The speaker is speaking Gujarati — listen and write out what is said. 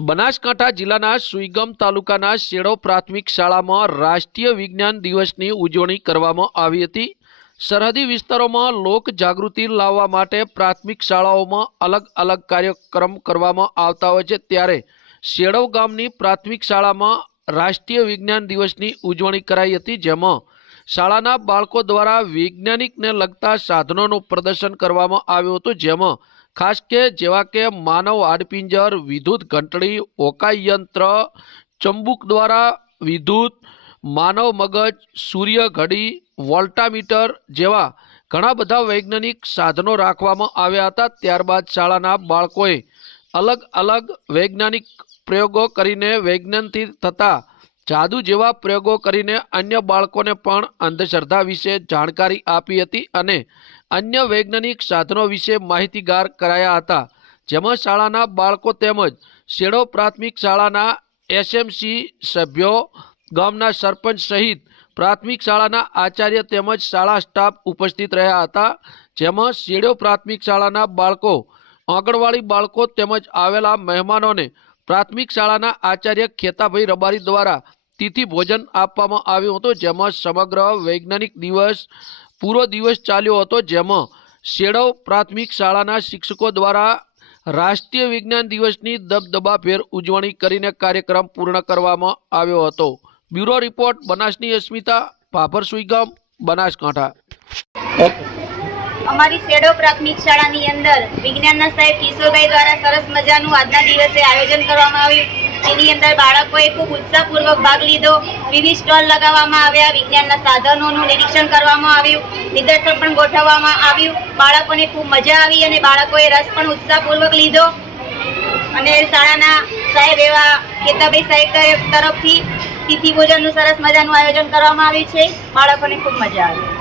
બનાસકાંઠા જિલ્લાના સુઈગામ તાલુકાના શેડો પ્રાથમિક શાળામાં રાષ્ટ્રીય વિજ્ઞાન દિવસની ઉજવણી કરવામાં આવી હતી। સરહદી વિસ્તારોમાં લોક જાગૃતિ લાવવા માટે પ્રાથમિક શાળાઓમાં અલગ અલગ કાર્યક્રમ કરવામાં આવતા હોય છે, ત્યારે શેડો ગામની પ્રાથમિક શાળામાં રાષ્ટ્રીય વિજ્ઞાન દિવસની ઉજવણી કરાઈ હતી, જેમાં શાળાના બાળકો દ્વારા વૈજ્ઞાનિકને લગતા સાધનોનું પ્રદર્શન કરવામાં આવ્યું હતું, જેમાં ખાસ કે જેવા કે માનવ હાડપિંજર, વિદ્યુત ઘંટડી, ઓકાઈ યંત્ર, ચંબુક દ્વારા વિદ્યુત, માનવ મગજ, સૂર્ય ઘડી, વોલ્ટામીટર જેવા ઘણા બધા વૈજ્ઞાનિક સાધનો રાખવામાં આવ્યા હતા। ત્યારબાદ શાળાના બાળકોએ અલગ અલગ વૈજ્ઞાનિક પ્રયોગો કરીને વૈજ્ઞાનથી થતા જાદુ જેવા પ્રયોગો કરીને અન્ય બાળકોને પણ અંધશ્રદ્ધા વિશે જાણકારી આપી હતી અને અન્ય વૈજ્ઞાનિક સાધનો વિશે માહિતીગાર કરાયા હતા, જેમાં શાળાના બાળકો તેમજ શેડો પ્રાથમિક શાળાના એસએમસી સભ્યો, ગામના સરપંચ સહિત પ્રાથમિક શાળાના આચાર્ય તેમજ શાળા સ્ટાફ ઉપસ્થિત રહ્યા હતા, જેમાં શેડો પ્રાથમિક શાળાના બાળકો, આંગણવાડી બાળકો તેમજ આવેલા મહેમાનોને પ્રાથમિક શાળાના આચાર્ય ખેતાભાઈ રબારી દ્વારા તિથિ ભોજન આપવામાં આવ્યું હતું, જેમાં સમગ્ર વૈજ્ઞાનિક દિવસ પૂરો દિવસ ચાલ્યો હતો, જેમાં શેડો પ્રાથમિક શાળાના શિક્ષકો દ્વારા રાષ્ટ્રીય વિજ્ઞાન દિવસની દબદબાભેર ઉજવણી કરીને કાર્યક્રમ પૂર્ણ કરવામાં આવ્યો હતો। બ્યુરો રિપોર્ટ બનાસની અસ્મિતા, ભાભર સુઈગામ, બનાસકાંઠા। અમારી શેડો પ્રાથમિક શાળાની અંદર વિજ્ઞાનના સાહેબ કિશોરભાઈ દ્વારા સરસ મજાનું આજના દિવસે આયોજન કરવામાં આવ્યું, જેની અંદર બાળકોએ ખૂબ ઉત્સાહપૂર્વક ભાગ લીધો। વિવિધ સ્ટોલ લગાવવામાં આવ્યા, વિજ્ઞાનના સાધનોનું નિરીક્ષણ કરવામાં આવ્યું, નિદર્શન પણ ગોઠવવામાં આવ્યું। બાળકોને ખૂબ મજા આવી અને બાળકોએ રસ પણ ઉત્સાહપૂર્વક લીધો અને શાળાના સાહેબ એવા ખેતાભાઈ સાહેબ તરફથી તિથિ ભોજનનું સરસ મજાનું આયોજન કરવામાં આવ્યું છે। બાળકોને ખૂબ મજા આવી।